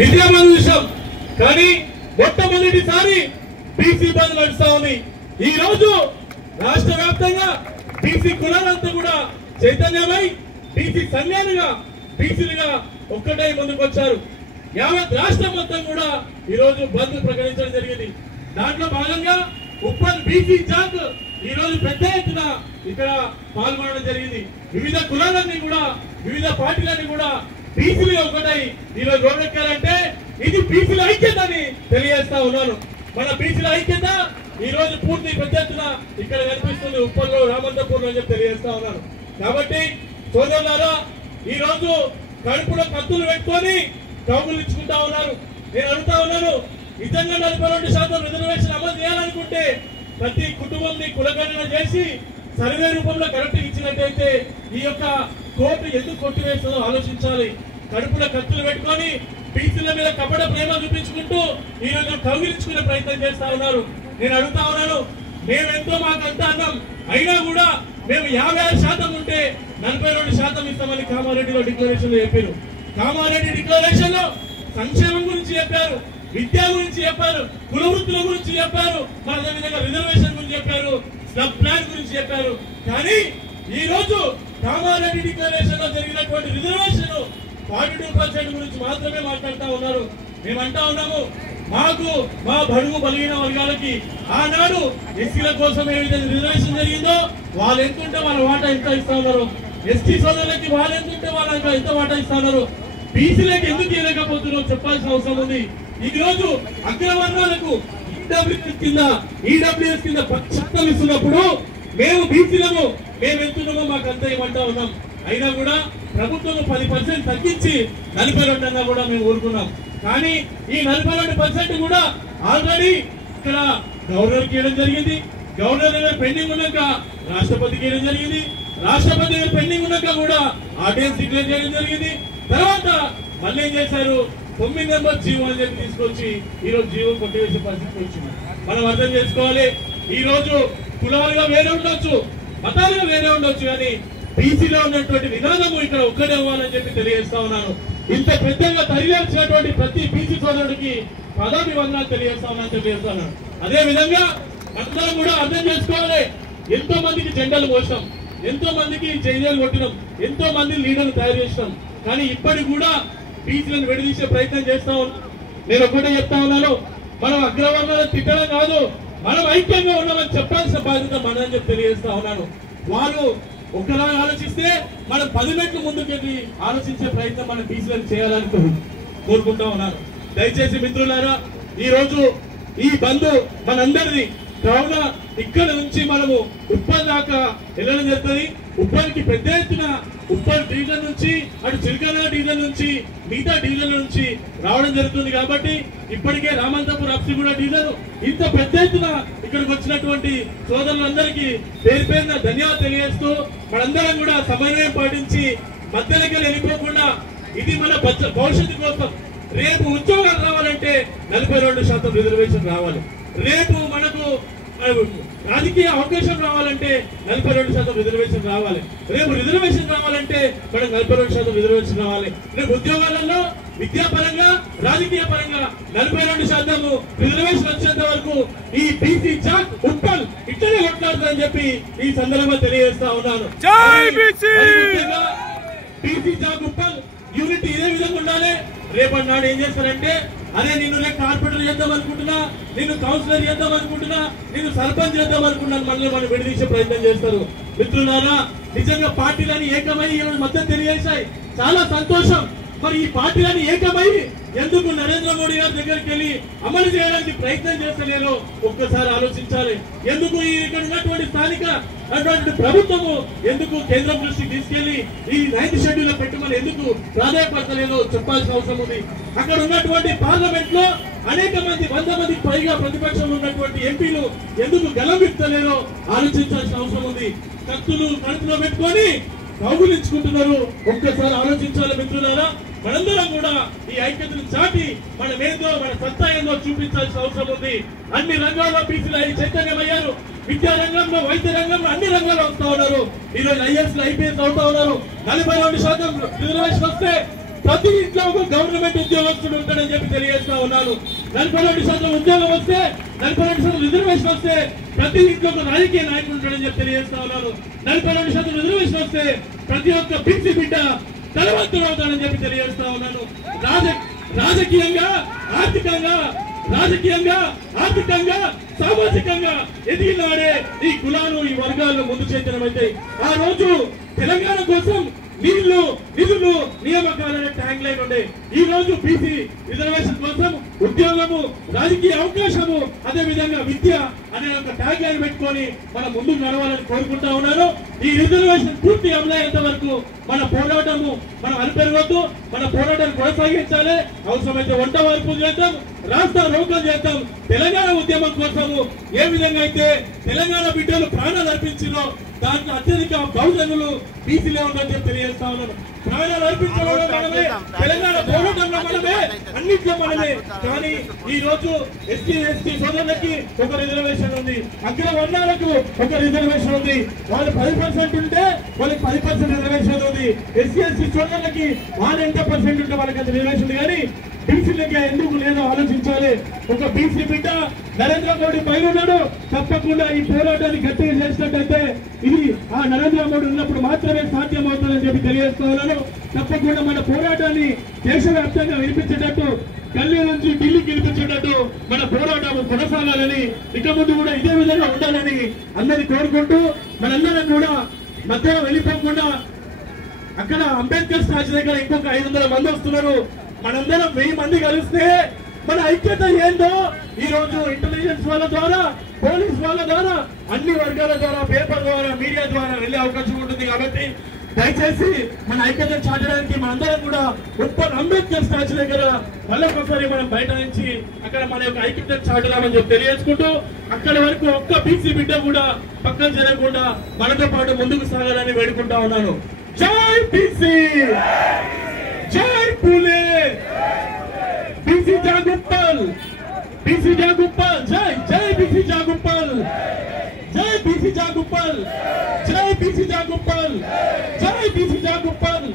విద్యాబంధు విషయం కానీ మొట్టమొదటిసారి బీసీ బంద్ నడుస్తా ఉంది. ఈ రోజు రాష్ట్ర వ్యాప్తంగా బీసీ కులాలంతా కూడా చైతన్యమై బీసీ సంఘాలుగా బీసీలుగా ఒక్కటే ముందుకు వచ్చారు. యావత్ రాష్ట్రం మొత్తం కూడా ఈ రోజు బంద్ ప్రకటించడం జరిగింది. దాంట్లో భాగంగా ఉప్పల్ బీసీ జాక్ ఈ రోజు పెద్ద ఎత్తున ఇక్కడ పాల్గొనడం జరిగింది. వివిధ కులాలన్నీ కూడా వివిధ పార్టీలన్నీ కూడా బీసీలు ఒకటై ఈ రోజు రోడ్డెక్కారంటే ఇది బీసీల ఐక్యత అని తెలియజేస్తా ఉన్నాను. మన బీసీల ఐక్యత ఈ రోజు పూర్తి పెద్ద ఎత్తున ఇక్కడ కనిపిస్తుంది ఉప్పల్లో రామంతపూర్ అని చెప్పి తెలియజేస్తా ఉన్నాను. కాబట్టి సోదరులారా ఈ రోజు కడుపులో కత్తులు పెట్టుకొని కౌగులించుకుంటా ఉన్నారు. నేను అడుగుతా ఉన్నాను, నిజంగా 42% రిజర్వేషన్ అమలు చేయాలనుకుంటే ప్రతి కుటుంబాన్ని కులగణన చేసి సర్వే రూపంలో కరెక్ట్ ఇచ్చినట్టయితే ఈ యొక్క కోర్టు ఎందుకు కొట్టివేస్తుందో ఆలోచించాలి. కడుపులో కత్తులు పెట్టుకొని బీసీల మీద కపట ప్రేమ చూపించుకుంటూ ఈ రోజు కౌగిలించుకునే ప్రయత్నం చేస్తా ఉన్నారు. నేను అడుగుతా ఉన్నాను, మేమెంతో మాకంతా అన్నాం, అయినా కూడా మేము 56% ఉంటే 42% ఇస్తామని కామారెడ్డిలో డిక్లరేషన్ లో చెప్పారు. కామారెడ్డి డిక్లరేషన్ లో సంక్షేమం గురించి చెప్పారు, విద్య గురించి చెప్పారు, కుల వృత్తుల గురించి చెప్పారు, అదేవిధంగా రిజర్వేషన్ గురించి చెప్పారు, స్లబ్ ప్లాన్ గురించి చెప్పారు. కానీ ఈ రోజు కామారెడ్డి డిక్లరేషన్ లో జరిగినటువంటి రిజర్వేషన్ 42% గురించి మాత్రమే మాట్లాడుతూ ఉన్నారు. మేమంటా ఉన్నాము, మాకు మా బడుగు బలిగిన వర్గాలకి ఆనాడు ఎస్సీల కోసం ఏ విధంగా రిజర్వేషన్ జరిగిందో వాళ్ళు ఎంతుంటే వాళ్ళ వాటా ఎంత ఇస్తా ఉన్నారు, ఎస్టీ సోదరులకి వాళ్ళు ఎంతుంటే వాళ్ళకి ఎంత వాటా ఇస్తా ఉన్నారు, బీసీలకు ఎందుకు ఇవ్వలేకపోతున్నారో చెప్పాల్సిన అవసరం ఉంది. ఈ రోజు అగ్రవర్ణాలకు ఈడబ్ల్యూఎస్ కింద చట్టం ఇస్తున్నప్పుడు మేము బీసీలము మేము ఎంతున్నామో మాకు అంతా ఇవ్వమంటా ఉన్నాం. అయినా కూడా ప్రభుత్వం 10% తగ్గించి 42 కూడా మేము ఊరుకున్నాం. కానీ ఈ 42% కూడా ఆల్రెడీ ఇక్కడ గవర్నర్ కి ఇవ్వడం జరిగింది. గవర్నర్ దగ్గర పెండింగ్ ఉన్నాక రాష్ట్రపతికి ఇవ్వడం జరిగింది. రాష్ట్రపతి దగ్గర పెండింగ్ ఉన్నాక కూడా ఆర్డినెన్స్ డిక్లేర్ చేయడం జరిగింది. తర్వాత మళ్ళీ ఏం చేశారు, 9 నెంబర్ జీవో అని చెప్పి తీసుకొచ్చి ఈ రోజు జీవో కొట్టివేసే పరిస్థితి వచ్చింది. మనం అర్థం చేసుకోవాలి, ఈ రోజు కులాలుగా వేరే ఉండొచ్చు, మతాలుగా వేరే ఉండొచ్చు, కానీ బీసీలో ఉన్నటువంటి విధానము ఇక్కడ ఒక్కడే అవ్వాలని చెప్పి తెలియజేస్తా ఉన్నాను. ఇంత పెద్దగా తరలించినటువంటి ప్రతి బీసీ సోదరుడికి పదాభివందనాలు తెలియజేస్తాను. అదే విధంగా అందరం కూడా అర్థం చేసుకోవాలి, ఎంతో మందికి జెండాలు పోసినాం, ఎంతో మందికి జైలు కొట్టినాం, ఎంతో మంది లీడర్లు తయారు చేసినాం. కానీ ఇప్పటికి కూడా బీసీలను విడదీసే ప్రయత్నం చేస్తా ఉన్నాం. నేను ఒకటే చెప్తా ఉన్నాను, మనం అగ్రవర్ణాలను తిట్టడం కాదు, మనం ఐక్యంగా ఉన్నామని చెప్పాల్సిన బాధ్యత మనని చెప్పి తెలియజేస్తా ఉన్నాను. వాళ్ళు ఒక్కలాగా ఆలోచిస్తే మనం 10 మెట్లు ముందుకెళ్ళి ఆలోచించే ప్రయత్నం మనం బీసీలను చేయాలని కోరుకుంటా ఉన్నాను. దయచేసి మిత్రులారా, ఈ రోజు ఈ బంద్ మనందరిది కావున ఇక్కడ నుంచి మనము ఉప్పల్ దాకా వెళ్ళడం జరుగుతుంది. ఉప్పల్కి పెద్ద ఎత్తున ఉప్పల్ డివిజన్ నుంచి అటు చిలకల డివిజన్ నుంచి మిగతా డివిజన్ నుంచి రావడం జరుగుతుంది. కాబట్టి ఇప్పటికే రామంతపూర్ అప్సిగూడ డివిజన్ ఇంత పెద్ద ఎత్తున ఇక్కడికి వచ్చినటువంటి సోదరులందరికీ పేరు పేరున ధన్యవాదాలు తెలియజేస్తూ మనందరం కూడా సమన్వయం పాటించి మధ్యలోకి వెళ్ళిపోకుండా ఇది మన భవిష్యత్తు కోసం రేపు ఉద్యోగాలు రావాలంటే 42% రిజర్వేషన్ రావాలి. రేపు మనకు రాజకీయ అవకాశం రావాలంటే 42% రిజర్వేషన్ రావాలి. రేపు రిజర్వేషన్ రావాలంటే మనకు 42% రిజర్వేషన్ రావాలి. రేపు ఉద్యోగాలలో విద్యాపరంగా రాజకీయ పరంగా 42% రిజర్వేషన్ వచ్చేంత వరకు ఈ బీసీ జాక్ ఉప్పల్ ఇట్లనే కొట్లాడుతుందని చెప్పి ఈ సందర్భంగా తెలియజేస్తా ఉన్నాను. బీసీ జాక్ ఉప్పల్ యూనిట్ ఇదే విధంగా ఉండాలి. రేపటి నాడు ఏం చేస్తారంటే, అదే నిన్ను నేను కార్పొరేటర్ చేద్దాం అనుకుంటున్నా, నిన్ను కౌన్సిలర్ చేద్దాం అనుకుంటున్నా, నిన్ను సర్పంచ్ చేద్దాం అనుకుంటున్నాను, మళ్ళీ మనం విడదీసే ప్రయత్నం చేస్తారు. మిత్రులారా, నిజంగా పార్టీలని ఏకమై మద్దతు తెలియజేశాయి, చాలా సంతోషం. మరి ఈ పార్టీలని ఏకమై ఎందుకు నరేంద్ర మోడీ గారి దగ్గరికి వెళ్ళి అమలు చేయడానికి ప్రయత్నం చేస్తలేరో ఒక్కసారి ఆలోచించాలి. ఎందుకు ఇక్కడ ఉన్నటువంటి స్థానిక ప్రభుత్వము ఎందుకు కేంద్రం దృష్టికి తీసుకెళ్లి ఈ 9th షెడ్యూల్ పెట్టమని ఎందుకు ప్రాధాన్యపడతలేదో చెప్పాల్సిన అవసరం ఉంది. అక్కడ ఉన్నటువంటి పార్లమెంట్ లో అనేక మంది 100 మందికి పైగా ప్రతిపక్షంలో ఉన్నటువంటి ఎంపీలు ఎందుకు గెలవిస్తలేరో ఆలోచించాల్సిన అవసరం ఉంది. కత్తులు కడుపులో పెట్టుకొని కౌగులించుకుంటున్నారు, ఒక్కసారి ఆలోచించాలి మిత్రులారా. మనందరం కూడా ఈ ఐక్యతను చాటి మనమేందో మన సత్తా ఏందో చూపించాల్సిన అవసరం ఉంది. అన్ని రంగాల్లో బీసీలు చైతన్యమయ్యారు. విద్యా రంగంలో, వైద్య రంగంలో, అన్ని రంగాల్లో వస్తా ఉన్నారు. ఈరోజు ఐఏఎస్ ఐపీఎస్ అవుతా ఉన్నారు. 42% రిజర్వేషన్ వస్తే ప్రతి ఇంట్లో ఒక గవర్నమెంట్ ఉద్యోగస్తుడు ఉంటాడని చెప్పి తెలియజేస్తా ఉన్నాను. 42% ఉద్యోగం వస్తే 42% రిజర్వేషన్ వస్తే ప్రతి ఇంట్లో ఒక రాజకీయ నాయకుడు ఉంటాడని చెప్పి తెలియజేస్తా ఉన్నాను. 42% రిజర్వేషన్ వస్తే ప్రతి ఒక్క బీసీ బిడ్డ తలవంతులు అవుతాడని చెప్పి తెలియజేస్తా ఉన్నాను. రాజకీయంగా ఆర్థికంగా సామాజికంగా ఎదిగినాడే ఈ కులాలు ఈ వర్గాలు ముందు చేతనమైతే ఆ రోజు తెలంగాణ కోసం నిధులు నియామకాలనే ట్యాగ్ లైన్ ఉండే. ఈ రోజు బీసీ రిజర్వేషన్ కోసం ఉద్యోగము, రాజకీయ అవకాశము, అదే విధంగా విద్య అనే ఒక ట్యాగ్ లైన్ పెట్టుకొని మనం ముందుకు నడవాలని కోరుకుంటా ఉన్నాను. ఈ రిజర్వేషన్ పూర్తి అమలయ్యేంత వరకు మన పోరాటము మనం అనిపెరగొద్దు. మన పోరాటాన్ని కొనసాగించాలి. అవసరమైతే వంట వార్పు చేద్దాం, రాష్ట్ర రోకలు చేద్దాం. తెలంగాణ ఉద్యమం కోసము ఏ విధంగా అయితే తెలంగాణ బిడ్డలు ప్రాణాలు అర్పించినో దాంట్లో అత్యధిక బహుజనులు బీసీలో ఉందని చెప్పి తెలియజేస్తా ఉన్నాను. ప్రాణాలు అర్పించడం మనమే, తెలంగాణ పోరాటంలో మనమే, అన్నింటిలో మనమే. కానీ ఈ రోజు ఎస్టీ సోదరులకి ఒక రిజర్వేషన్ ఉంది, అగ్ర వర్ణాలకు ఒక రిజర్వేషన్ ఉంది. వాళ్ళు 10% ఉంటే వాళ్ళకి 10% రిజర్వేషన్ ఉంది. ఎస్సీ సోదరులకి వాళ్ళు ఎంత పర్సెంట్ ఉంటే వాళ్ళకి అంత రిజర్వేషన్. కానీ బీసీలకి ఎందుకు లేదో ఆలోచించాలి. ఒక బీసీ బిడ్డ నరేంద్ర మోడీ పైన ఉన్నాడు. తప్పకుండా ఈ పోరాటాన్ని గట్టిగా చేసినట్టయితే ఇది ఆ నరేంద్ర మోడీ ఉన్నప్పుడు మాత్రమే సాధ్యం అవుతుందని చెప్పి తెలియజేస్తున్నాను. తప్పకుండా మన పోరాటాన్ని దేశవ్యాప్తంగా వినిపించేటట్టు, ఢిల్లీ నుంచి ఢిల్లీకి వినిపించేటట్టు మన పోరాటం కొనసాగాలని, ఇక ముందు కూడా ఇదే విధంగా ఉండాలని అందరినీ కోరుకుంటూ మనందరం కూడా మధ్యలో వెళ్ళిపోకుండా అక్కడ అంబేద్కర్ స్టాచ్యూ దగ్గర ఇంకొక 500 మంది వస్తున్నారు. మనందరం 1000 మంది కలిస్తే మన ఐక్యత ఏందో ఈ రోజు ఇంటెలిజెన్స్ వాళ్ళ ద్వారా, పోలీస్ వాళ్ళ ద్వారా, అన్ని వర్గాల ద్వారా, పేపర్ ద్వారా, మీడియా ద్వారా వెళ్లే అవకాశం ఉంటుంది. కాబట్టి దయచేసి మన ఐక్యత చాటడానికి మనందరం కూడా ఉప్పల్ అంబేద్కర్ స్టాచ్యూ దగ్గర మళ్ళొకసారి మనం బయట నుంచి అక్కడ మన యొక్క ఐక్యత చాటుదామని చెప్పి తెలియజేసుకుంటూ అక్కడి వరకు ఒక్క బీసీ బిడ్డ కూడా పక్కన జరగకుండా మనతో పాటు ముందుకు సాగాలని వేడుకుంటా ఉన్నాను. జై బీసీ, జై పూలే, బీసీ జాగుప్పల్, బీసీ జాగుప్పల్, జై బీసీ జాగుప్పల్, జై బీసీ జాగుప్పల్, జై బీసీ జాగుప్పల్, జై బీసీ జాగుప్పల్.